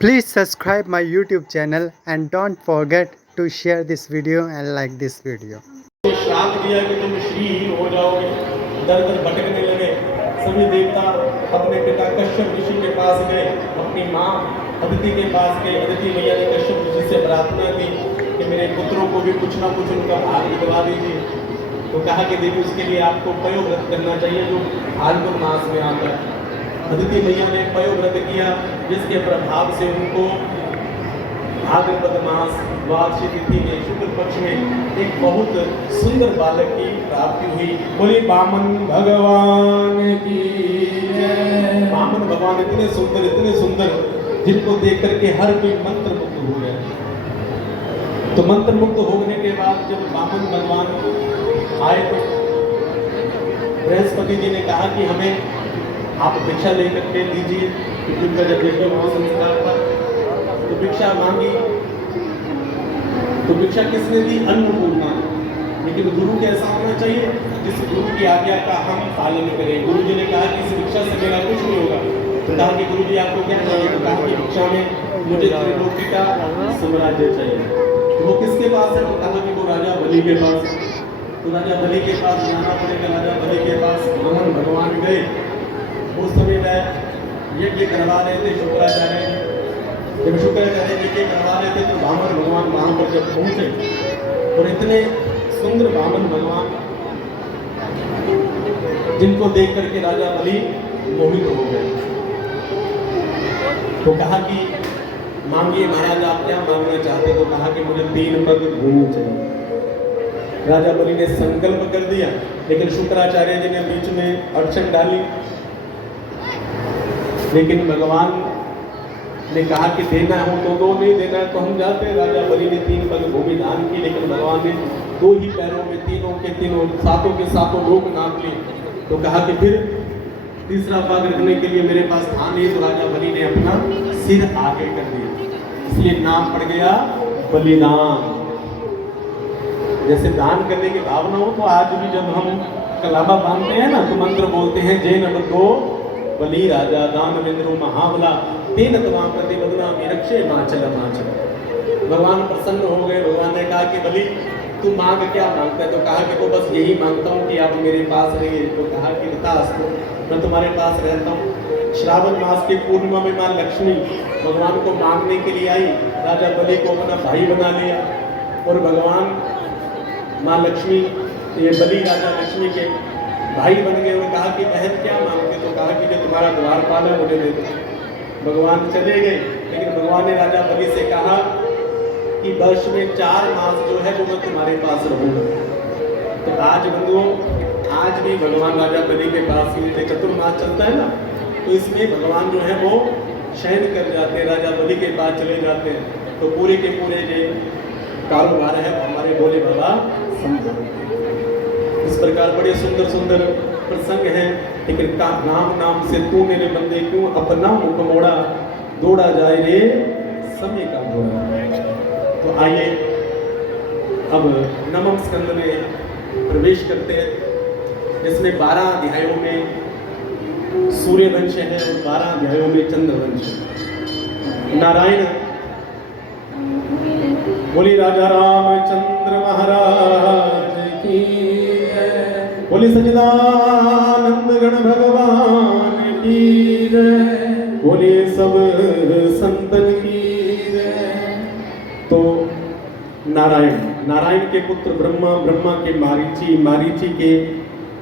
Please subscribe my YouTube channel and don't forget to share this video and like this video. श्राप दिया कि तुम श्रीहीन हो जाओगे, दर दर भटकने लगे। सभी देवता अपने पिता कश्यप ऋषि के पास गए, अपनी माँ अदिति के पास गए। अदिति मैया ने कश्यप ऋषि से प्रार्थना की कि मेरे पुत्रों को भी कुछ ना कुछ उनका भाग दिलवा दीजिए। तो कहा कि देखिए उसके लिए आपको पयोव्रत करना चाहिए जो फाल्गुन मास में आता है। अदिति मैया ने पयोव्रत किया, जिसके प्रभाव से उनको भाद्रपद मास द्वादशी तिथि में शुक्ल पक्ष में एक बहुत सुंदर बालक की प्राप्ति हुई। बोली वामन भगवान की जय। वामन भगवान इतने सुंदर जिनको देख करके हर कोई मंत्र मुक्त हो गया। तो मंत्र मुक्त होने के बाद जब वामन भगवान आए तो बृहस्पति जी ने कहा कि हमें आप भिक्षा लेकर के दीजिए, क्योंकि उनका जब यज्ञ संस्कार था तो भिक्षा मांगी। तो भिक्षा किसने दी? अन्नपूर्णा। लेकिन गुरु कैसा होना चाहिए? जिस गुरु की आज्ञा का हम पालन करें। गुरु जी ने कहा कि इस भिक्षा से मेरा कुछ नहीं होगा। तो कहा कि गुरु जी आपको क्या चाहिए? तो कहा कि भिक्षा में मुझे त्रिलोकी का साम्राज्य चाहिए। तो वो किसके पास है? तो कहा कि वो राजा बलि के पास। तो राजा बलि के पास जाना पड़ेगा। राजा बलि के पास वामन भगवान गए। उस समय में यज्ञ करवा रहे थे शुक्राचार्य जी। जब शुक्राचार्य जी यज्ञ करवा रहे थे तो वामन भगवान वहां पर जब पहुंचे और इतने सुंदर वामन भगवान जिनको देख करके राजा बलि मोहित हो गए। तो कहा कि मांगिए महाराज, आप क्या मांगना चाहते? तो कहा कि मुझे 3 पग भूमि चाहिए। राजा बलि ने संकल्प कर दिया, लेकिन शुक्राचार्य जी ने बीच में अड़चन डाली। लेकिन भगवान ने कहा कि देना हो तो दो, नहीं देना है तो हम जाते हैं। राजा बलि ने 3 पग भूमि दान की, लेकिन भगवान ने 2 ही पैरों में तीनों के तीनों सातों के सातों लोक नाप लिए। तो कहा कि फिर तीसरा पग रखने के लिए मेरे पास था नहीं। तो राजा बलि ने अपना सिर आगे कर दिया, इसलिए नाम पड़ गया बलिदान। जैसे दान करने की भावना हो तो आज भी जब हम कलाबा बांधते हैं ना तो मंत्र बोलते हैं जय नट को बलि राजा दानवेंद्रो महाबला तेन तमाम प्रतिबदना रक्षे माचल माचल। भगवान प्रसन्न हो गए। भगवान ने कहा कि बलि तू मांग क्या मांगता है? तो कहा कि वो बस यही मांगता हूँ कि आप मेरे पास रहिए। तो कहा कि तथास्तु, मैं तुम्हारे पास रहता हूँ। श्रावण मास की पूर्णिमा में माँ लक्ष्मी भगवान को मांगने के लिए आई। राजा बलि को अपना भाई बना लिया और भगवान माँ लक्ष्मी ये बलि राजा लक्ष्मी के भाई बन गए और कहा कि बहन क्या मांगते? तो कहा कि जो तुम्हारा द्वारपाल है मुझे दे दो। भगवान चले गए, लेकिन भगवान ने राजा बलि से कहा कि वर्ष में 4 मास जो है वो मैं तुम्हारे पास रहूंगा। तो आज बंधुओं, आज भी भगवान राजा बलि के पास ही चतुर्मास चलता है ना, तो इसमें भगवान जो है वो शयन कर जाते हैं, राजा बलि के पास चले जाते हैं। तो पूरे के पूरे जो कारोबार है हमारे भोले बाबा समझो। इस प्रकार बड़े सुंदर प्रसंग हैं। लेकिन राम नाम से तू मेरे बंदे क्यों अपना मुख मोड़ा, दौड़ा जाए रे समय का घोड़ा। तो आइए अब नवम स्कंद में प्रवेश करते हैं, जिसमें 12 अध्यायों में सूर्यवंश है और 12 अध्यायों में चंद्रवंश है। नारायण बोली राजा रामचंद्र महाराज की, बोली सच्चिदानंद गण भगवान की जय, बोली सब संतन की जय। तो नारायण के पुत्र ब्रह्मा, ब्रह्मा के मारीची के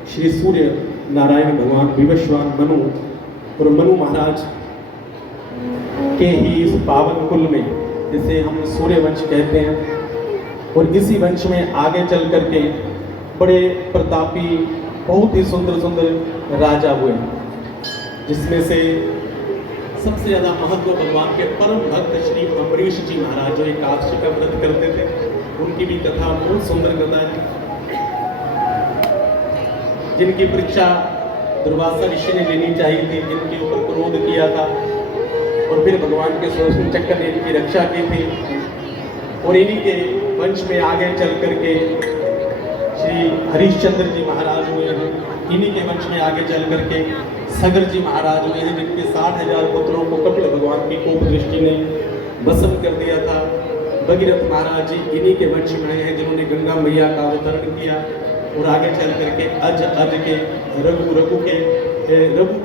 श्री सूर्य नारायण भगवान विवस्वान मनु और मनु महाराज के ही इस पावन कुल में, जिसे हम सूर्य वंश कहते हैं, और इसी वंश में आगे चल करके बड़े प्रतापी बहुत ही सुंदर राजा हुए, जिसमें से सबसे ज्यादा महत्व भगवान के परम भक्त श्री अम्बरीश जी महाराज जो एकादशी का व्रत करते थे, उनकी भी कथा बहुत सुंदर कथा है। जिनकी परीक्षा दुर्वासा ऋषि ने लेनी चाहिए थी, जिनके ऊपर क्रोध किया था और फिर भगवान के सुदर्शन चक्र ने इनकी रक्षा की थी, और इन्हीं के वंश में आगे चल करके श्री हरिश्चंद्र जी महाराज हुए हैं, इन्हीं के वंश में आगे चल करके सगर जी महाराज हुए हैं, जिनके 60,000 पुत्रों को कपिल भगवान की कोप दृष्टि ने भस्म कर दिया था। भगीरथ महाराज जी इन्हीं के वंश में आए हैं, जिन्होंने गंगा मैया का अवतरण किया। और आगे चल करके अज के रघु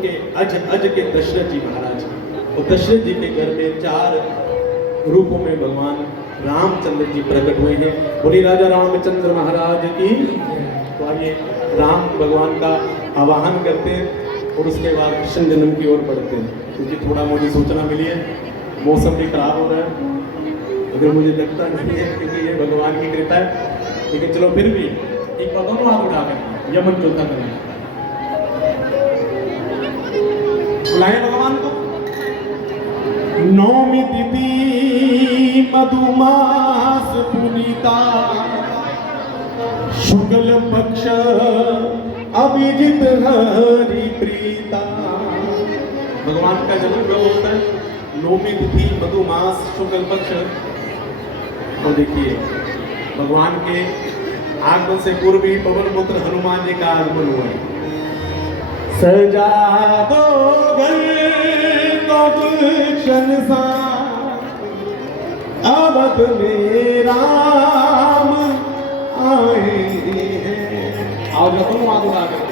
के अज के दशरथ जी महाराज, और दशरथ जी के घर में 4 रूपों में भगवान रामचंद्र जी प्रकट हुए हैं। बोली राजा रामचंद्र महाराज की। तो आइए राम भगवान का आवाहन करते हैं और उसके बाद कृष्ण जन्म की ओर बढ़ते हैं, क्योंकि थोड़ा मुझे सूचना मिली है मौसम भी खराब हो रहा है, अगर मुझे लगता नहीं है क्योंकि ये भगवान की कृपा है, लेकिन चलो फिर भी एक बार दोनों हाथ उठा कर यमन चौथा करें, बुलाए भगवान को। नौमी तिथि मधुमास पुनीता, शुक्ल पक्ष अभिजित हरि प्रीता। भगवान का जन्म कब होता है? नौमी तिथि मधुमास शुक्ल पक्ष। और देखिए भगवान के आगमन से पूर्व ही पवन पुत्र हनुमान जी का आगमन हुआ है। सजा दो घर को गुलशन सा, अवध में राम आए हैं। आओ जो हनुमान उड़ा करके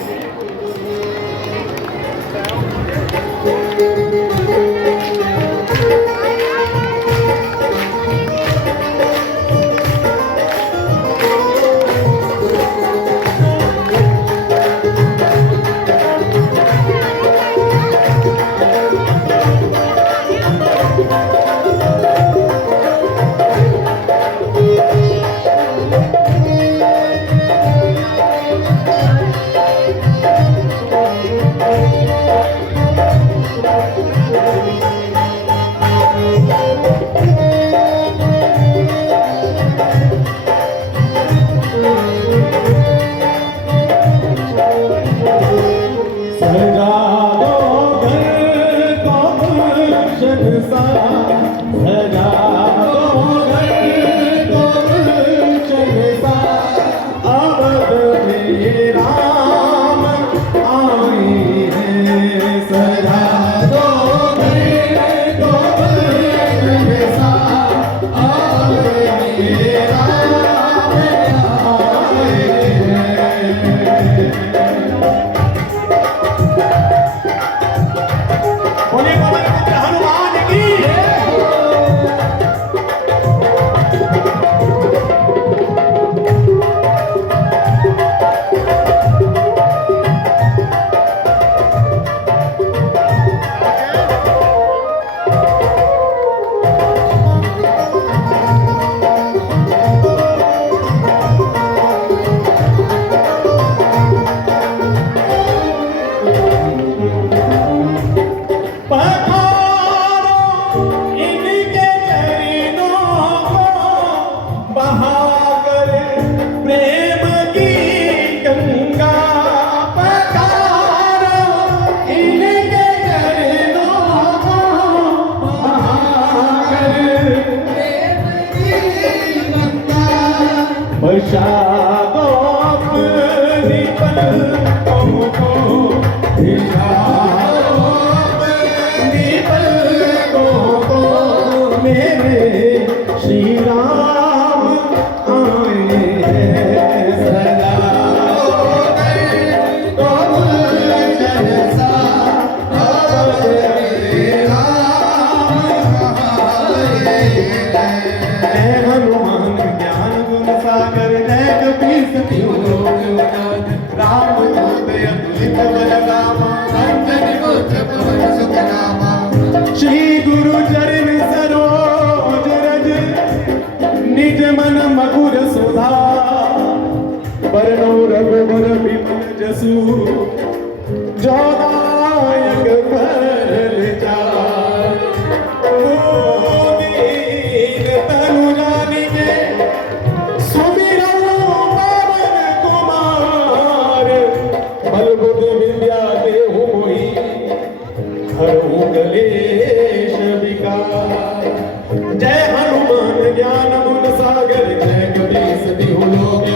ज्ञान गुण सागर जय कपीस बिहु लोक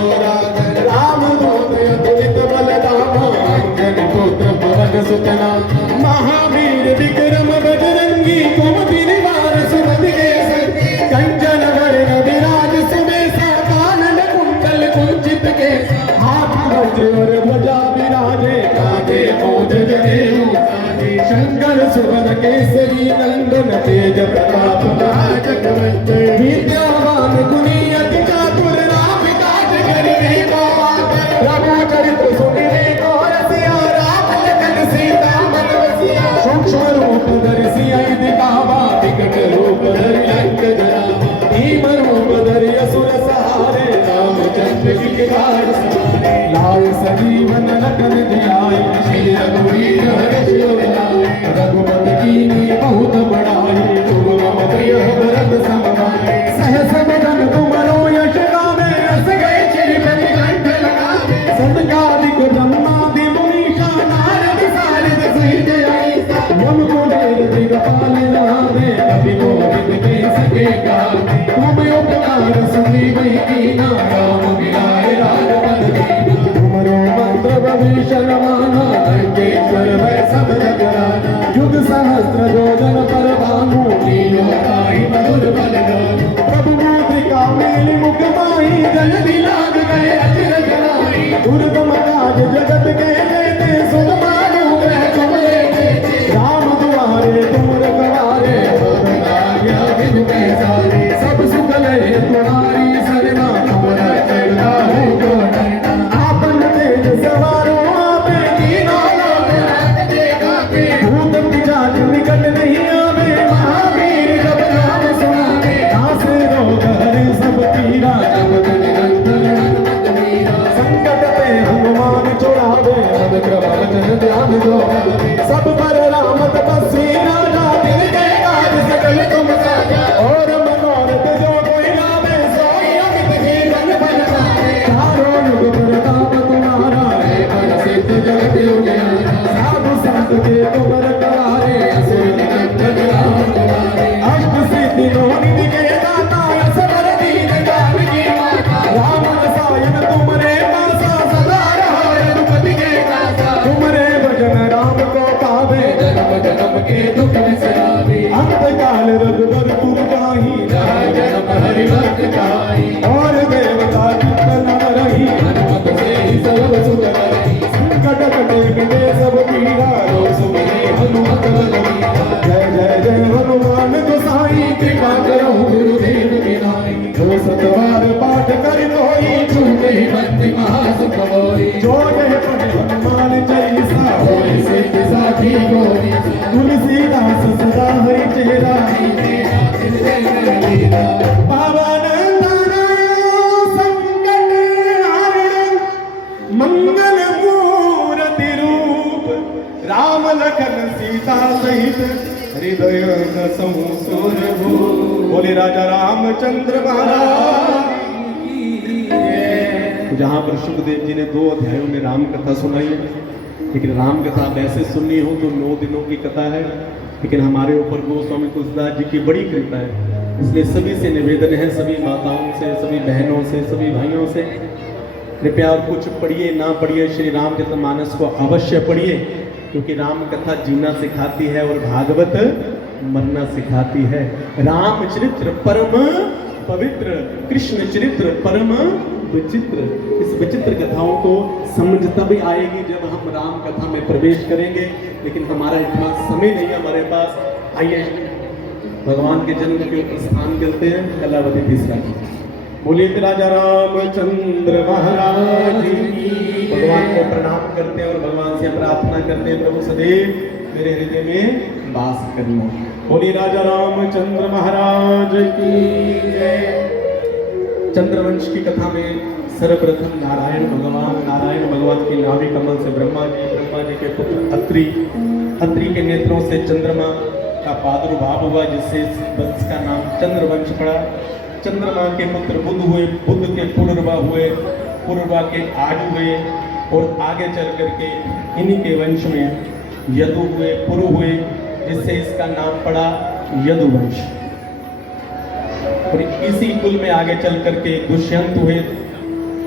राम सुतना महावीर विक्रम बजरंगी कुमति निवार सुमति के संग कंचन वरण विराज सुबेसा कानन कुंडल कुंचित के हाथ वज्र और ध्वजा विराजे कांधे मूंज जनेऊ साजे शंकर सुवन केसरी नंदन तेज प्रताप महाजगवंदन विद्यावान गुणी अति चातुर राम काज करिबे को प्रभु चरित्र सुनिबे को रसिया राम लखन सीता मन बसिया सूक्ष्म रूप धरि सिया दिखावा विकट रूप धरि लंक जरावा भीम रूप धरि असुर सहारे रामचंद्र की कार सवारे लाए सजीवन लखन जियाए श्री रघुवीर हर्ष उर लाए रघुपति कीन्ही बहुत बड़ाई तुम मम प्रिय भरत सम भाई सहस बदन तुमरो यश गावे रस गए श्रीपति कंठ लगावे सनकादिक ब्रह्मादि मुनीषा नारद सारद सहित अहिसा मम कुबेर दिगपाल नामे कवि कोविद के सके गावे तुम उपकार सुनिबे कीना राम मिलाए राजपद दीना तुमरो मंत्र भविष्य माना लंकेश्वर भय सब जग राना युग सहस्त्र योजन पर भानु लीलो ताहि मधुर बल गानु प्रभु मुद्रिका मेलि मुख माहि जल्दी लाग गए अचरज नाहि दुर्गम काज जगत के जेते सुन मानु ग्रह तुम लेते राम दुआरे तुम रखवारे आज्ञा बिनु पैसारे सब सुख लय तुम्हारी सरना तुम्हारा चढ़ना है जो डरना आपन तेज सवारो आपे कीना लागे देखा के भूत पिशाच निकट नहीं आवे महावीर जब नाम सुनावे नासे रोग हरे सब पीरा जपत निरंतर हनुमत वीरा संकट पे हनुमान छुड़ावे मन क्रम वचन ध्यान दो सब पर राम तपस्वी राजा दिन के काज सकल तुम साजा और मनोरथ जो कोई लावे सोई अमित जीवन फल पावे चारों युग प्रताप तुम्हारा है बड़ सिद्ध जगत उजियारा साधु संत के तुम रखवारे असुर निकंदन राम तुम्हारे अष्ट सिद्धि नौ निधि के दाता असवर दीन जानकी माता राम रसायन तुमरे पासा सदा रहा रघुपति के दासा तुमरे भजन राम को पावे जन्म जन्म के दुख बिसरावे अंत काल रघुबर पुर जाहि जहाँ जन्म हरि भक्त जाहि और देवता चित्त न रही हनुमत से ही सर्व सुख रही संकट कटे मिटे सब पीड़ा रो सुमिरे हनुमत बलवीरा जय जय जय हनुमान गोसाई कृपा करो गुरुदेव की नाई जो सतवार पाठ कर कोई छूटे बंदी महासुख होई जो जय पढ़े हनुमान चालीसा होई सिद्ध साखी गोरी तुलसीदास सदा हरि चेहरा पावन संकट हारण मंगल मूर्ति रूप राम लखन सीता सहित हृदय दसों सुर बोले राजा रामचंद्र महाराज की जय। तो जहाँ पर सुखदेव जी ने 2 अध्यायों में राम कथा सुनाई है, लेकिन राम कथा वैसे सुननी हो तो 9 दिनों की कथा है, लेकिन हमारे ऊपर गोस्वामी तुलसीदास जी की बड़ी कृपा है, इसलिए सभी से निवेदन है, सभी माताओं से, सभी बहनों से, सभी भाइयों से कृपया और कुछ पढ़िए ना पढ़िए श्री रामचरितमानस को अवश्य पढ़िए, क्योंकि राम कथा जीना सिखाती है और भागवत मरना सिखाती है। राम चरित्र परम पवित्र, कृष्ण चरित्र परम विचित्र। इस विचित्र कथाओं को समझ तभी आएगी जब हम राम कथा में प्रवेश करेंगे, लेकिन हमारा इतना समय नहीं है हमारे पास। आइए भगवान के जन्म के ऊपर स्थान करते हैं। कलावती तीसरा बोलिए राजा रामचंद्र महाराज की। भगवान को प्रणाम करते हैं और भगवान से प्रार्थना करते हैं, प्रभु सदैव मेरे हृदय में वास करना। बोलिए राजा रामचंद्र महाराज की जय। चंद्रवंश की कथा में सर्वप्रथम नारायण भगवान की नाभि कमल से ब्रह्मा जी के पुत्र अत्रि के नेत्रों से चंद्रमा का प्रादुर्भाव हुआ, जिससे इस वंश का नाम चंद्रवंश पड़ा। चंद्रमा के पुत्र बुध हुए, बुध के पुनर्वा हुए, पुनर्वा के आजु हुए, और आगे चल करके इन्हीं के वंश में यदु हुए, पुरु हुए, जिससे इसका नाम पड़ा यदुवंश। और इसी कुल में आगे चल करके दुष्यंत हुए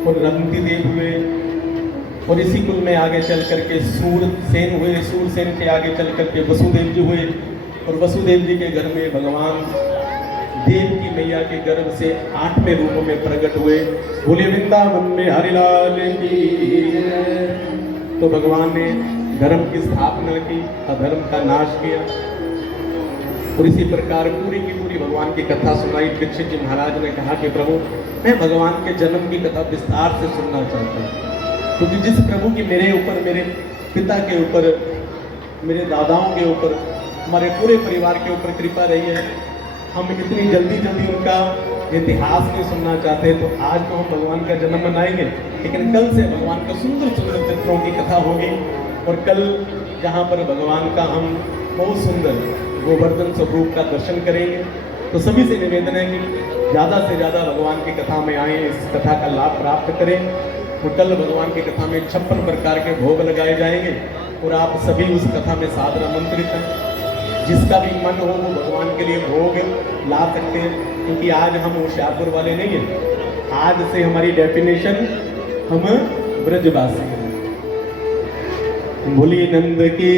और रंती देव हुए, और इसी कुल में आगे चल करके सूरसेन हुए, सूरसेन के आगे चल करके वसुदेव जी हुए, और वसुदेव जी के घर में भगवान देव की मैया के गर्भ से 8वें रूप में प्रकट हुए। बोले वृंदावन में हरिलाल की जय। तो भगवान ने धर्म की स्थापना की, अधर्म का नाश किया। और इसी प्रकार पूरी की पूरी भगवान की कथा सुनाई। दीक्षित जी महाराज ने कहा कि प्रभु मैं भगवान के जन्म की कथा विस्तार से सुनना चाहता हूँ, क्योंकि जिस प्रभु की मेरे ऊपर, मेरे पिता के ऊपर, मेरे दादाओं के ऊपर, हमारे पूरे परिवार के ऊपर कृपा रही है, हम इतनी जल्दी जल्दी उनका इतिहास नहीं सुनना चाहते। तो आज तो हम भगवान का जन्म मनाएंगे, लेकिन कल से भगवान का सुंदर सुंदर चित्रों की कथा होगी। और कल जहाँ पर भगवान का हम बहुत सुंदर गोवर्धन स्वरूप का दर्शन करेंगे। तो सभी से निवेदन है कि ज़्यादा से ज़्यादा भगवान की कथा में आए, इस कथा का लाभ प्राप्त करें। तो कल भगवान की कथा में 56 प्रकार के भोग लगाए जाएंगे, और आप सभी उस कथा में सादर आमंत्रित हैं। जिसका भी मन हो वो भगवान के लिए भोग ला सकते हैं, क्योंकि आज हम होशियारपुर वाले नहीं हैं। आज से हमारी डेफिनेशन हम ब्रजवासी हैं। बोली नंद के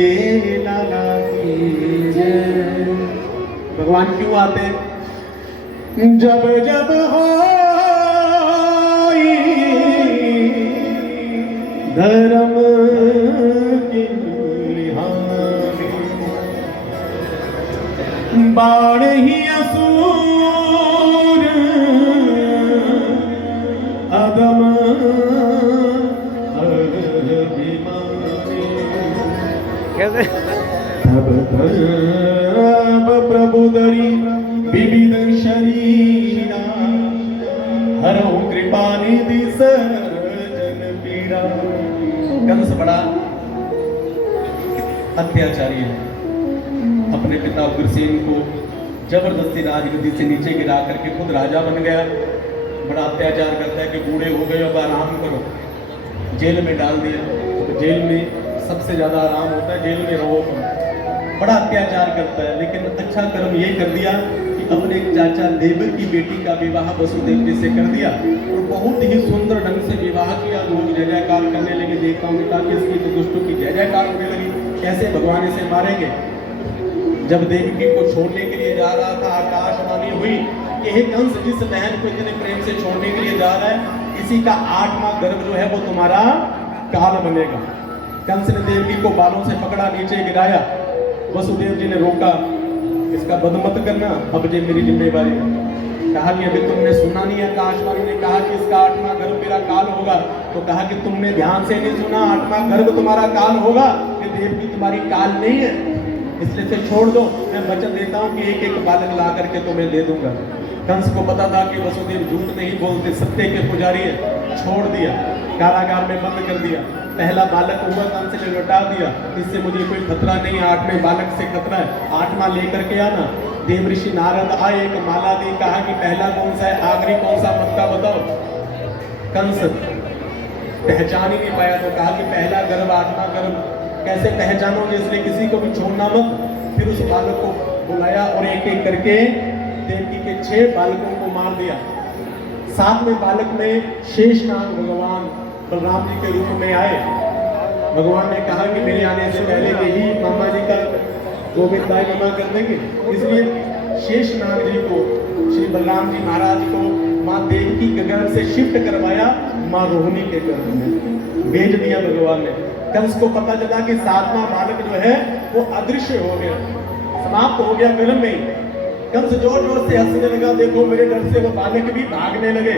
लाला की जय। भगवान क्यों आते हैं? जब जब हो धर्म की बाण ही असुर अदम कैसे तब प्रभु दरी विविध शरीरा हरहु कृपा निधि सजन पीड़ा। कंस बड़ा अत्याचारी है, अपने पिता उग्रसेन को जबरदस्ती राजगद्दी से नीचे गिरा करके खुद राजा बन गया। बड़ा अत्याचार करता है कि बूढ़े हो गए अब आराम करो, जेल में डाल दिया। तो जेल में सबसे ज्यादा आराम होता है, जेल में रहो। बड़ा अत्याचार करता है, लेकिन अच्छा कर्म ये कर दिया कि अपने चाचा देवक की बेटी का विवाह वसुदेव जी से कर दिया, और बहुत ही सुंदर ढंग से विवाह किया। लोग जय जयकार करने लगे, देवताओं ने कहा कि इसकी तो दुष्टों की जय जयकार होने लगी, कैसे भगवान इसे मारेंगे। जब देवकी को छोड़ने के लिए जा रहा था, आकाशवाणी हुई कि हे कंस, जिस बहन को इतने प्रेम से छोड़ने के लिए जा रहा है, इसी का 8वां गर्भ जो है वो तुम्हारा काल बनेगा। कंस ने देवकी को बालों से पकड़ा, नीचे गिराया। वसुदेव जी ने रोका, इसका वध मत करना, अब ये मेरी जिम्मेवारी है। कहा कि अभी तुमने सुना नहीं है, आकाशवाणी ने कहा कि इसका 8वां गर्भ मेरा काल होगा। तो कहा कि तुमने ध्यान से नहीं सुना, 8वां गर्भ तुम्हारा काल होगा, ये देवकी तुम्हारी काल नहीं है, इसलिए से छोड़ दो। मैं वचन देता हूँ कि एक एक बालक ला करके तुम्हें दे दूंगा। कंस को पता था कि वसुदेव झूठ नहीं बोलते, सत्य के पुजारी है। छोड़ दिया, कारागार में बंद कर दिया। पहला बालक हुआ, कंस ने लौटा दिया, इससे मुझे कोई खतरा नहीं है, 8वें बालक से खतरा है, 8वां लेकर के आना। देव ऋषि नारद आए, एक माला दी, कहा कि पहला कौन सा है, आखिरी कौन सा, पक्का बताओ। कंस पहचान ही नहीं पाया, तो कहा कि पहला गर्भ 8वां गर्भ कैसे पहचानोगे, इसलिए किसी को भी छोड़ना मत। फिर उस बालक को बुलाया और एक एक करके देवकी के 6 बालकों को मार दिया। 7वें बालक में शेषनाग भगवान बलराम जी के रूप में आए। भगवान ने कहा कि मेरे आने से पहले के ही मामा जी का गोविंदाई नमा कर देंगे, इसलिए शेषनाग जी को, श्री बलराम जी महाराज को माँ देवकी के गर्भ से शिफ्ट करवाया माँ रोहिणी के गर्भ में भेज दिया भगवान ने। कंस को पता चला कि 7वां बालक जो है वो अदृश्य हो गया, समाप्त हो गया गर्भ में। कंस जोर जोर से हंसने लगा, देखो मेरे डर से वो बालक भी भागने लगे।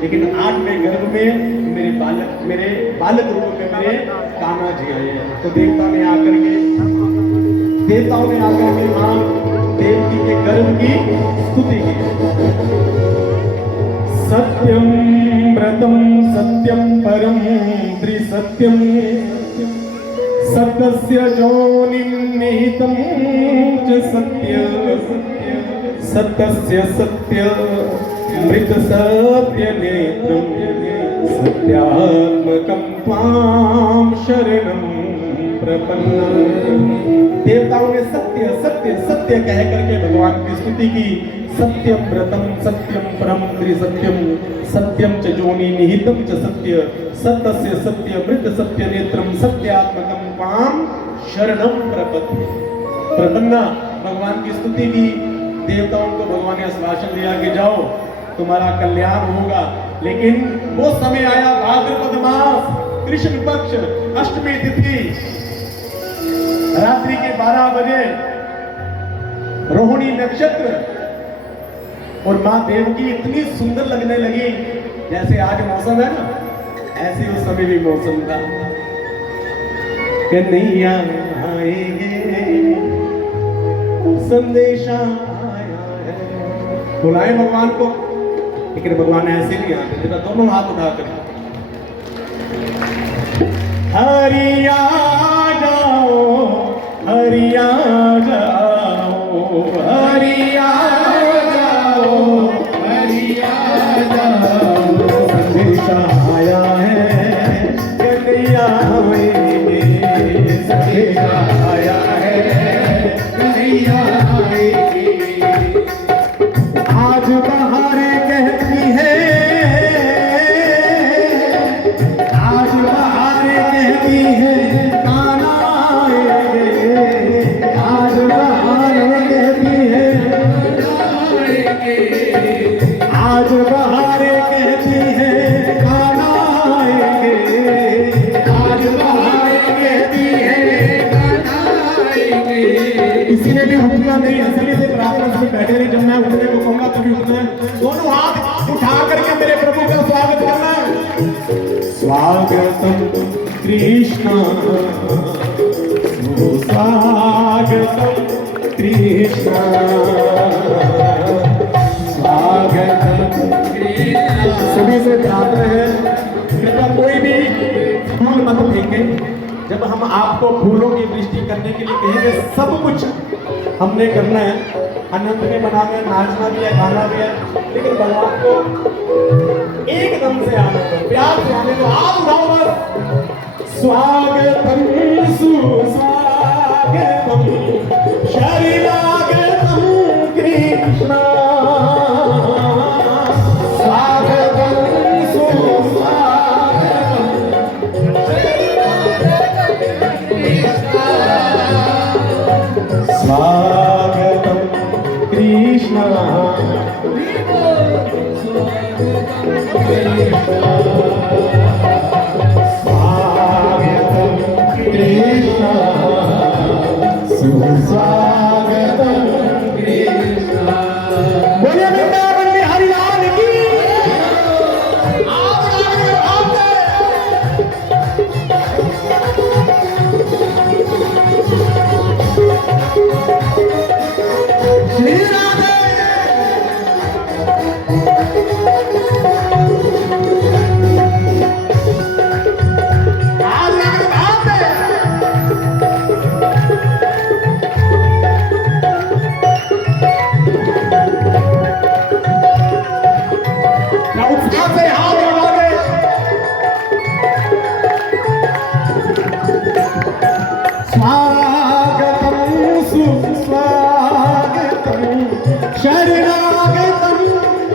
लेकिन 8वें गर्भ में मेरे बालक रूप में मेरे कान्हा जी आए हैं। तो देवताओं ने आकर के मां देवकी के गर्भ की स्तुति की। सत्यम व्रतम सत्यम परम त्रिसत्यम सत्यस्य जोनिं निहितं च सत्य सत्यस्य सत्य मृत सत्य नेत्रम सत्यात्मकं त्वां शरणं प्रपन्नम्। देवताओं ने सत्य सत्य सत्य कह करके भगवान की स्तुति की। सत्यम व्रतम सत्यम परम त्रिसत्यम सत्यम च जोनि निहितम च सत्य सत्यस्य सत्य मृत सत्य नेत्रम सत्यात्मकम पाम शरणम प्रपत्ति। प्रपन्ना भगवान की स्तुति की, देवताओं को भगवान ने आश्वासन दिया कि जाओ तुम्हारा कल्याण होगा। लेकिन वो समय आया भाद्रपद मास कृष्ण पक्ष अष्टमी तिथि रात्रि के 12 बजे रोहिणी नक्षत्र और मां देवकी इतनी सुंदर लगने लगी, जैसे आज मौसम है ना, ऐसे उस समय भी मौसम था। कन्हैया आएंगे संदेशा आया है, बुलाए भगवान को, लेकिन भगवान ऐसे नहीं आते, जरा दोनों हाथ उठाकर हरिया जाओ हरिया जाओ हरिया जाओ हरिया जाओ, संदेशा आया है कन्हैया आएंगे, संदेशा आया है कन्हैया आएंगे। आज बहारें कहती है, आज बहारें कहती है कान्हा आएंगे, आज बहारें कहती है आज बहारें कहती है कान्हा आएंगे, आज बहारें कहती है कान्हा आएंगे। किसी ने भी उठना नहीं, असली से प्रार्थना में बैठे नहीं, जब मैं उठने को कहूंगा तभी उठना है। दोनों हाथ उठा करके मेरे प्रभु का स्वागत करना है। स्वागतम कृष्ण स्वागतम कृष्ण स्वागतम कृष्ण। सभी से प्रार्थना है, कृपया कोई भी फूल मत फेंके। जब हम आपको फूलों की वृष्टि करने के लिए कहेंगे, सब कुछ हमने करना है, आनंद में मनाना है, नाचना भी है, गाना भी है, लेकिन भगवान को एकदम से आने दो, प्यार से आने दो। आप उठाओ बस। स्वागतम सुस्वागतम शरणागतम कृष्ण, स्वागतम सुस्वागतम स्वागतम कृष्ण स्वागतम कृष्ण सुस्वागतम कृष्ण। बोलिए वृंदावन में हरिलाल की। श्री राधे। स्वागतम सुस्वागतम शरणागतम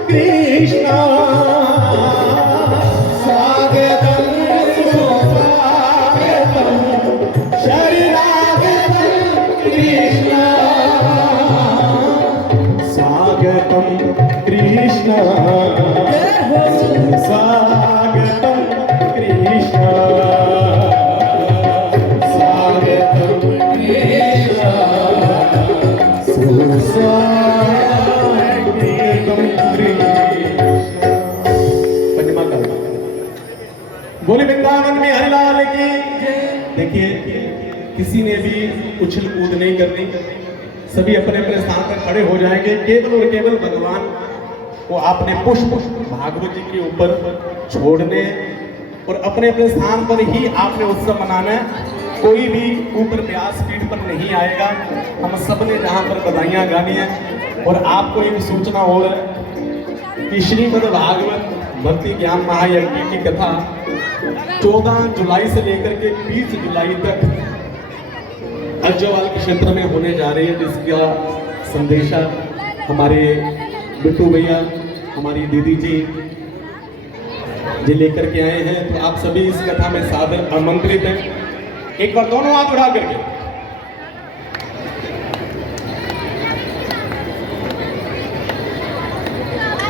कृष्ण, स्वागतम सुस्वागतम शरणागतम कृष्ण, स्वागतम कृष्ण स्वागतम कृष्ण बोले वृंदावन में हरिलाल की। देखिए, किसी ने भी उछल कूद नहीं करनी, सभी अपने अपने स्थान पर खड़े हो जाएंगे। केवल और केवल भगवान को आपने पुष्प भागवत जी के ऊपर छोड़ने और अपने अपने स्थान पर ही आपने उत्सव मनाना है। कोई भी ऊपर व्यास पीठ पर नहीं आएगा। हम सब ने जहाँ पर बधाइयाँ गानी है। और आपको एक सूचना हो रहा है कि श्रीमद् भागवत भक्ति ज्ञान महायज्ञ की कथा 14 जुलाई से लेकर के 20 जुलाई तक अज्जवाल के क्षेत्र में होने जा रही है, जिसका संदेशा हमारे बिट्टू भैया हमारी दीदी जी जो लेकर के आए हैं, तो आप सभी इस कथा में सादर आमंत्रित हैं। एक बार दोनों हाथ उठा करके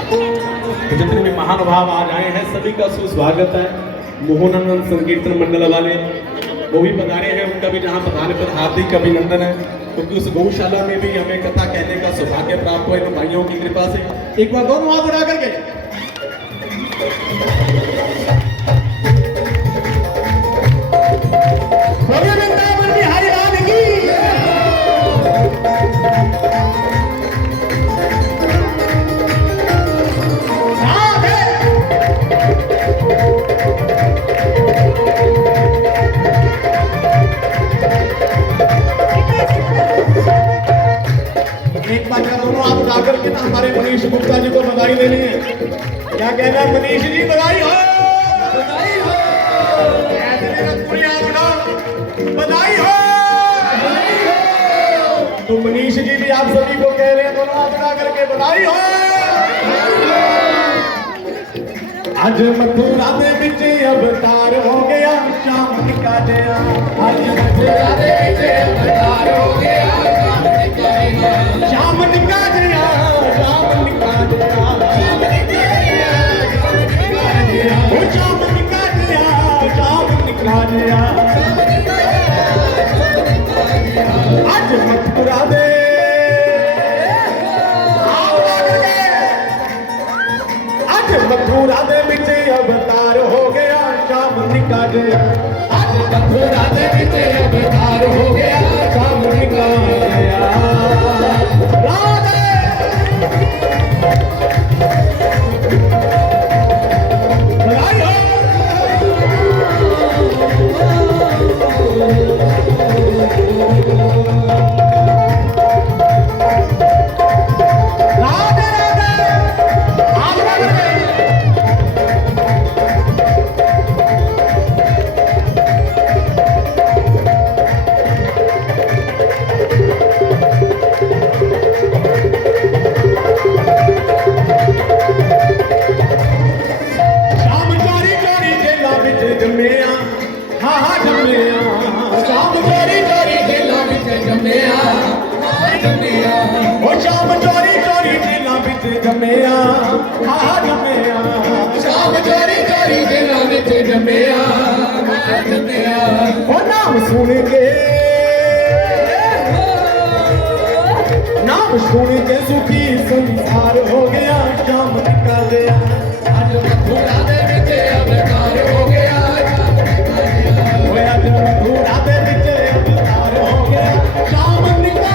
तो जितने भी महानुभाव आज आए हैं सभी का सुस्वागत है। मोहनानंद संकीर्तन मंडल वाले वो भी पधारे हैं, उनका भी जहां पधारे पर हार्दिक अभिनंदन है, क्योंकि उस गौशाला में भी हमें कथा कहने का सौभाग्य प्राप्त हुआ इन भाइयों की कृपा से। एक बार दोनों हाथ उठा करके एक बार का दोनों आप जाकर के ना हमारे मनीष गुप्ता जी को बधाई देनी है। क्या कहना है मनीष जी? बधाई हो, बधाई हो, बधाई हो, बधाई हो। तो मनीष जी भी आप सभी को कह रहे हैं दोनों हाथ उठा करके बधाई हो। आज मथुरा दे विच अवतार हो गया श्याम का जया। आज मथुरा दे विच अवतार हो गया श्याम का जया, श्याम का जया, ओ श्याम का जया, श्याम का जया। आज मथुरा दे मथुरा दे विच अवतार हो गया श्याम का जया। आज मथुरा दे विच अवतार हो गया श्याम का जया। राधे बधाई हो। नाम सुन के सुखी संसार हो गया श्याम का जया। आज मथुरा दे विच अवतार हो गया, आज मथुरा दे विच अवतार हो गया श्याम का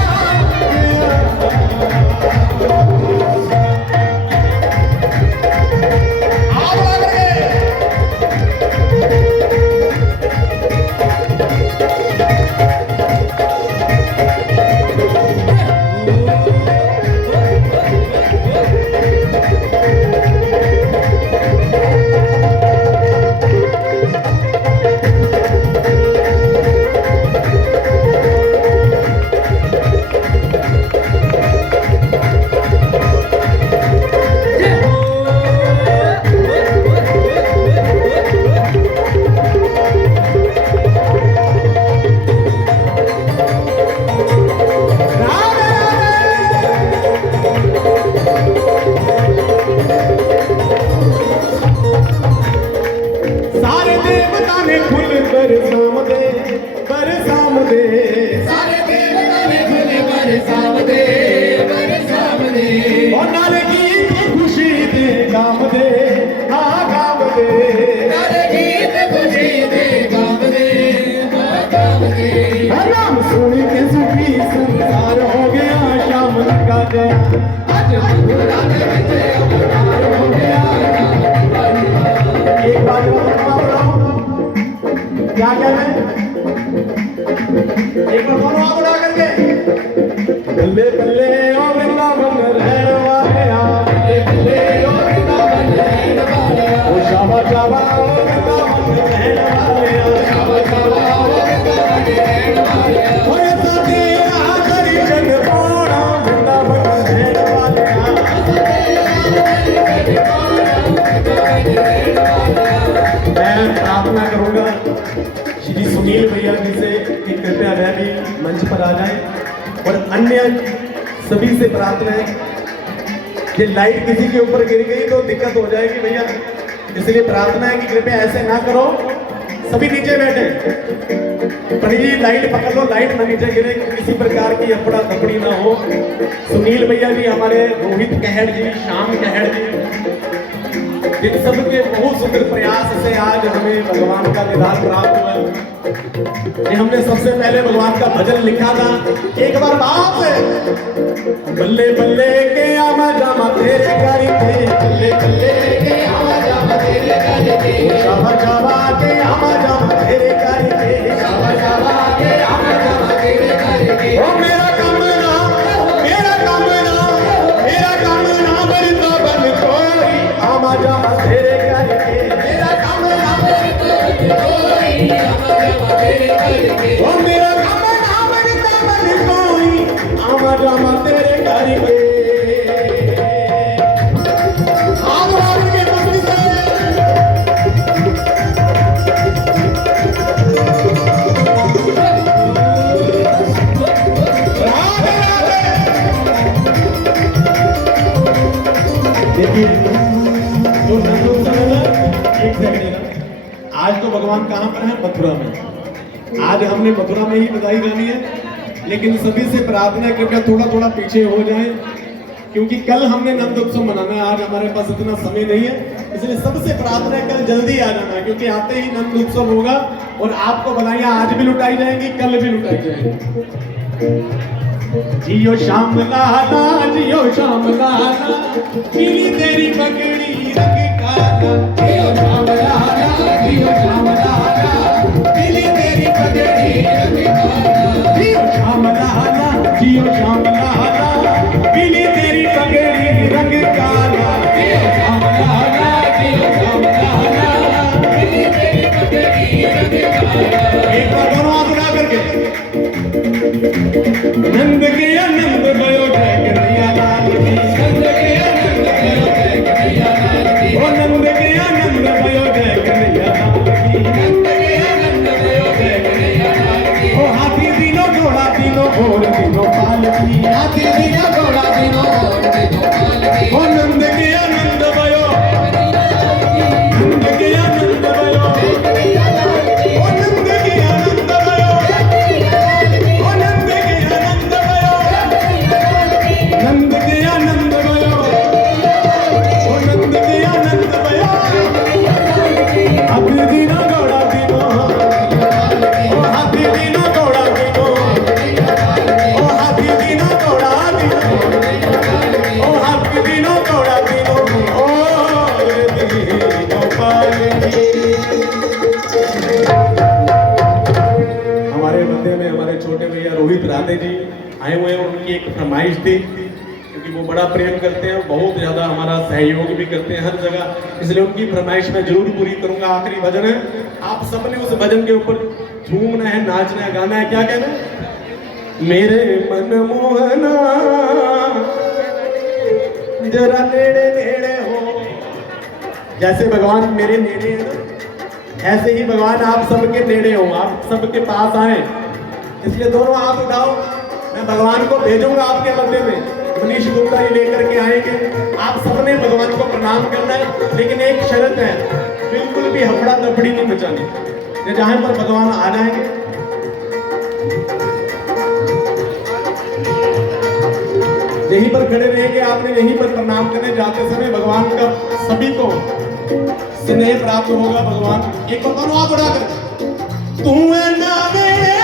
जया। क्या कहना है? एक बार दोनों हाथ उठा करके बल्ले बल्ले ओ वृंदावन रहने वाले बल्ले बल्ले ओ वृंदावन रहने वाले ओ शाबा शाबा ओ वृंदावन रहने वाले शाबा शाबा ओ वृंदावन रहने वाले ओ ऐसा तेरा हरि जन पाना वृंदावन रहने वाले पर आ जाए। और अन्य सभी से प्रार्थना है कि लाइट किसी के ऊपर गिर गई तो दिक्कत हो जाएगी भैया, इसलिए प्रार्थना है कि कृपया ऐसे ना करो, सभी नीचे बैठे। पंडित जी लाइट पकड़ लो, लाइट ना नीचे गिरे, किसी प्रकार की अफड़ा तफड़ी ना हो। सुनील भैया जी, हमारे रोहित कहर जी, श्याम कहर जी, इन सबके बहुत सुंदर प्रयास से आज हमें भगवान का निधान प्राप्त हुआ। ये हमने सबसे पहले भगवान का भजन लिखा था, एक बार बाप बल्ले बल्ले के आमा जामा तेरे गाड़ी पे, बल्ले बल्ले के आमा जामा तेरे गाड़ी पे, शाबा शाबा के आमा जामा तेरे गाड़ी पे, शाबा शाबा के आमा जामा तेरे गाड़ी पे। ओ मेरा काम ना, मेरा काम ना, मेरा काम ना बरता बन कोई, आमा जामा तेरे गाड़ी पे, मेरा काम ना बरता बन कोई, आमा जामा तेरे गाड़ी पे। ओ मेरा काम ना बरता बन कोई, आमा जामा तेरे गाड़ी पे। आज तो भगवान कहाँ पर है? मथुरा में। आज हमने मथुरा में ही बधाई गानी है, लेकिन सभी से प्रार्थना है कृपया थोड़ा थोड़ा पीछे हो जाएं, क्योंकि कल हमने नंद उत्सव मनाना है, आज हमारे पास इतना समय नहीं है। इसलिए सबसे प्रार्थना है कल जल्दी आ जाना, क्योंकि आते ही नंद उत्सव होगा और आपको बधाइयां आज भी लुटाई जाएंगी, कल भी लुटाई जाएंगी। जियो श्याम लाला, जियो श्याम लाला, पीली तेरी पगड़ी रंग काला, जियो श्याम लाला, जियो श्याम लाला, पीली तेरी पगड़ी रंग काला, जियो श्याम लाला, जियो श्याम लाला, पीली तेरी पगड़ी रंग काला, जियो श्याम लाला, जियो श्याम लाला, पीली तेरी पगड़ी रंग काला। एक बार दोनों हाथ उठा करके नंद के आनंद भयो जय कन्हैया लाल की, नंद के आनंद भयो जय कन्हैया लाल की, ओ नंद के आनंद भयो जय कन्हैया लाल की, नंद के आनंद भयो जय कन्हैया लाल की। ओ हाथी तीनों घोड़ा तीनों घोड़ तीनों पाल की, हाथी तीनों घोड़ा तीनों घोड़ तीनों पाल की। ओ नंद के आनंद भयो, नंद के आनंद भयो, ओ नंद के आनंद भयो, ओ नंद के आनंद भयो, नंद के आनंद भयो, ओ नंद के आनंद भयो। हाथी तीनों घोड़ा तीनों, ओ हाथी तीनों घोड़ा तीनों, ओ हाथी तीनों घोड़ा तीनों, ओ हाथी तीनों घोड़ा तीनों, ओ तीनों पाल की। हमारे मध्य में हमारे छोटे भैया रोहित राधे जी आए हुए हैं, उनकी एक फरमाइश थी, क्योंकि वो बड़ा प्रेम करते हैं, बहुत ज्यादा हमारा सहयोग भी करते हैं हर जगह, इसलिए उनकी फरमाइश मैं जरूर पूरी करूंगा। आखिरी भजन है, आप सबने उस भजन के ऊपर झूमना है, नाचना है, गाना है। क्या कहना है? मेरे मन मोहना जरा नेड़े नेड़े हो, जैसे भगवान मेरे नेड़े है ना, ऐसे ही भगवान आप सबके नेड़े हो, आप सबके पास आए। इसलिए दोनों हाथ उठाओ, मैं भगवान को भेजूंगा आपके मध्य में। मनीष गुप्ता जी लेकर के आएंगे, आप सबने भगवान को प्रणाम करना है, लेकिन एक शर्त है, बिल्कुल भी हफड़ा तफड़ी नहीं मचानी। जहां पर भगवान आ जाएंगे यहीं पर खड़े रहेंगे, आपने यहीं पर प्रणाम करने जाते समय भगवान का सभी को स्नेह प्राप्त होगा। भगवान एक बार हाथ उठाकर, तू है ना मेरे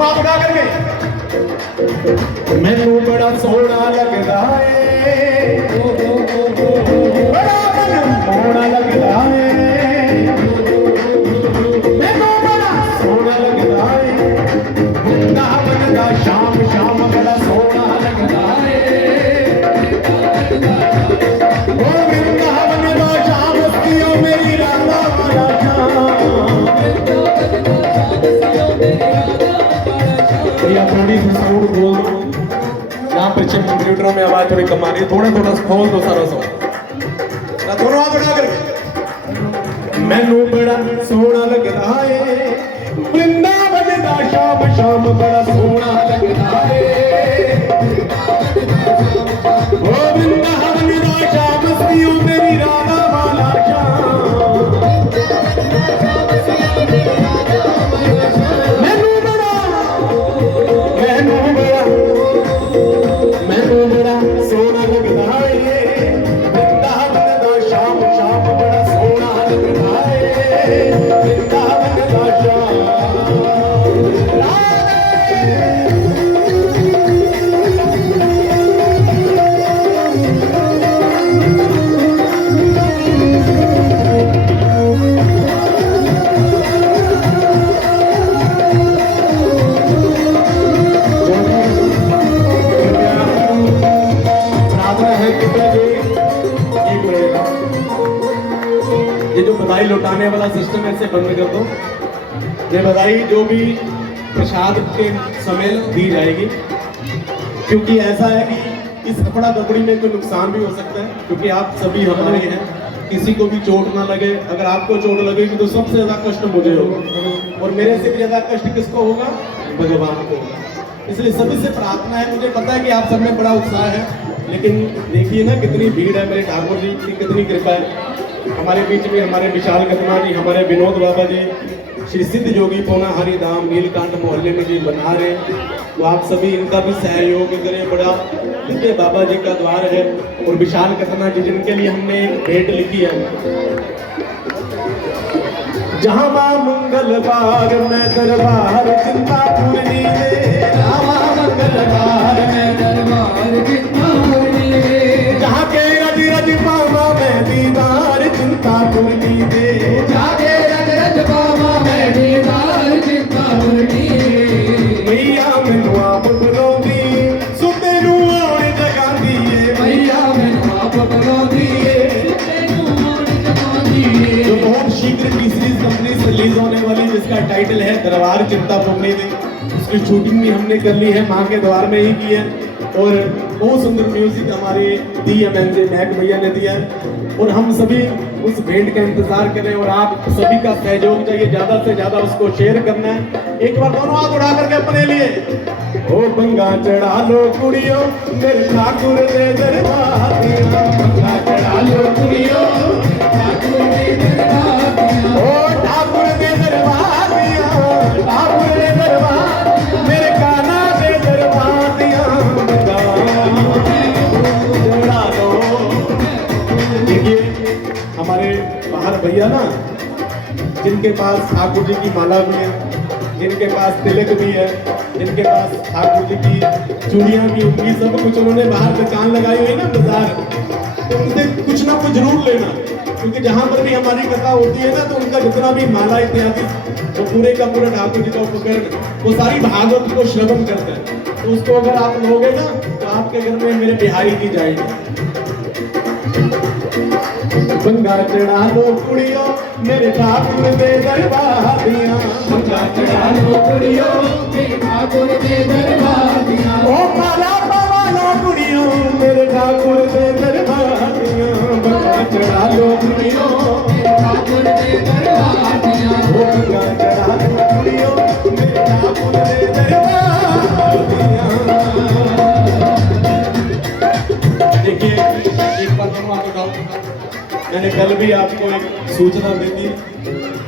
दोनों हाथ उठा करके मैनू बड़ा सोहना लगदा है बड़ा मैनू सोहना लगदा है मैनू बड़ा सोहना लगदा है वृंदावन दा शाम शाम बड़ा सोहना लगदा है ओ वृंदावन दा शाम हस्तियों मेरी राधा वाला भैया थोड़ी सी साउंड बोल दो यहाँ पर कंप्यूटरों में आवाज थोड़ी कम आ रही है थोड़ा थोड़ा खोल दो सारा सो दोनों हाथ उठा करके मैनू बड़ा सोहना लगदा है वृंदावन दा शाम शाम बड़ा सोहना लगदा है ओ वृंदावन दा शाम हस्तियों मेरी राधा वाला सोना लगदा है वृंदावन दा शाम शाम बड़ा सोना लगदा है वृंदावन दा शाम ये जो बधाई लौटाने वाला सिस्टम है इसे बंद कर दो ये बधाई जो भी प्रसाद के समय दी जाएगी क्योंकि ऐसा है कि इस कपड़ा दपड़ी में कोई नुकसान भी हो सकता है क्योंकि आप सभी हमारे हैं किसी को भी चोट ना लगे अगर आपको चोट लगेगी तो सबसे ज्यादा कष्ट मुझे होगा और मेरे से भी ज्यादा कष्ट किसको होगा भगवान को होगा इसलिए सभी से प्रार्थना है मुझे पता है कि आप सब में बड़ा उत्साह है लेकिन देखिए ना कितनी भीड़ है मेरे ठाकुर जी की कितनी कृपा है हमारे बीच में हमारे विशाल गदमा जी हमारे विनोद बाबा जी श्री सिद्ध योगी पौना हरिधाम नीलकांठ मोहल्ले में जी बना रहे तो आप सभी इनका भी सहयोग करें बड़ा दिव्य बाबा जी का द्वार है और विशाल गदमा जी जिनके लिए हमने एक भेंट लिखी है जहाँ माँ मंगलवार में दरबार चिंता पूर्णी दे जहाँ मंगलवार में दरबार चिंता पूर्णी दे जहाँ के रज रज पावा में दीदार चिंता पूर्णी दे जहाँ के रज रज पावा में दीदार चिंता पूर्णी भैया मैनू आप बुलाउंदी सुते नू आउण जगांदी है भैया मैनू आप बुलाउंदी है जो बहुत शीघ्र तीसरी कंपनी से रिलीज होने वाली जिसका टाइटल है दरबार चिंता पूर्णी दी उसकी शूटिंग भी हमने कर ली है माँ के द्वार में ही की है और बहुत सुंदर म्यूजिक हमारे DMNJ मैक भैया ने दिया है और हम सभी उस भेंट का इंतजार करें और आप सभी का सहयोग चाहिए ज्यादा से ज्यादा उसको शेयर करना है एक बार दोनों हाथ उठा करके अपने लिए ओ बंगा चढ़ा लो कुड़ियों मेरे ठाकुर दे दरबार दिया बंगा चढ़ा लो कुड़ियों ठाकुर दे दरबार दिया ओ ठाकुर दे दरबार दिया ठाकुर दे दरबार मेरे काना दे दरबार दिया बंगा चढ़ा लो देखिए हमारे बाहर भैया ना जिनके पास ठाकुर जी की माला भी है जिनके पास तिलक भी है जिनके पास ठाकुर जी की चूड़ियां भी होंगी सब कुछ उन्होंने बाहर दुकान लगाई हुई है ना बाजार तो उनसे कुछ ना कुछ जरूर लेना क्योंकि जहाँ पर भी हमारी कथा होती है ना तो उनका जितना भी माला इत्यादि तो पूरे का पूरा ठाकुर जी का उपकरण वो सारी भागवत को श्रवण करते हैं तो उसको अगर आप लोगे ना तो आपके घर में मेरे बिहारी की जाएगी बंगा चढ़ा लो कुड़ियों मेरे ठाकुर दे दरबार दिया बंगा चढ़ा लो कुड़ियों मेरे ठाकुर दे दरबार दिया ओ माला पावा लो कुड़ियों मेरे ठाकुर दे दरबार दिया बंगा चढ़ा लो कुड़ियों मेरे ठाकुर दे दरबार दिया ओ बंगा चढ़ा लो कुड़ियों मेरे ठाकुर दे दरबार दिया देखिए एक बात हम आपको बताऊं मैंने कल भी आपको एक सूचना दी थी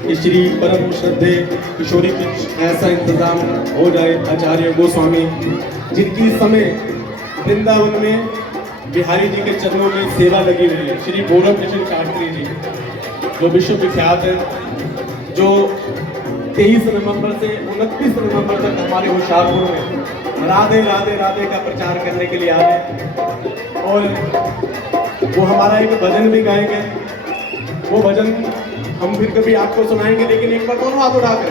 कि श्री परम श्रद्धे किशोरी कुछ ऐसा इंतजाम हो जाए आचार्य गोस्वामी जिनकी समय वृंदावन में बिहारी जी के चरणों में सेवा लगी हुई है श्री भोरम कृष्ण शास्त्री जी जो विश्व विख्यात है जो 23 नवंबर से 29 नवंबर तक हमारे होशियारपुर में राधे राधे राधे का प्रचार करने के लिए आए और वो हमारा एक भजन भी गाएंगे। वो भजन हम फिर कभी आपको सुनाएंगे, लेकिन एक बार दोनों हाथ उठाकर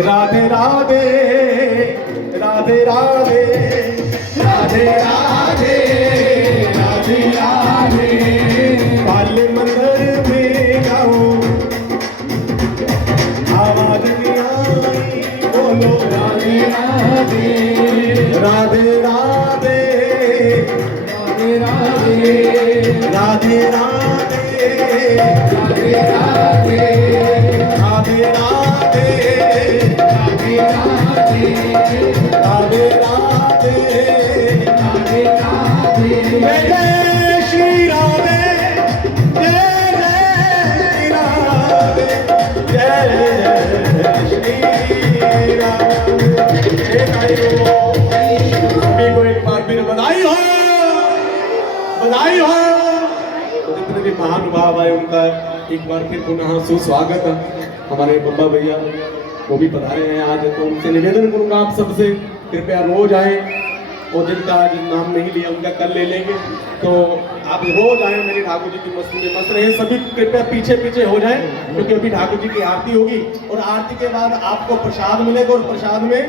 राधे राधे राधे राधे राधे राधे राधे राधे काले मंदिर में गाओ आवाज नहीं आई बोलो राधे राधे राधे राधे राधे राधे राधे राधे राधे राधे राधे राधे राधे राधे राधे राधे जय श्री राधे जय जय राधे जय श्री राधे। सभी को एक बार फिर बधाई हो, बधाई हो। जितने भी महानुभाव आए उनका एक बार फिर पुनः सुस्वागत। हमारे बब्बा भैया वो भी पधारे हैं आज, तो उनसे निवेदन करूंगा आप सबसे कृपया रोज आए, और जिनका आज नाम नहीं लिया उनका कल ले लेंगे। तो आप रोज आए, मेरे ठाकुर जी की मस्ती में मस्त रहे। सभी कृपया पीछे पीछे हो जाए, क्योंकि अभी ठाकुर जी की आरती होगी और आरती के बाद आपको प्रसाद मिलेगा और प्रसाद में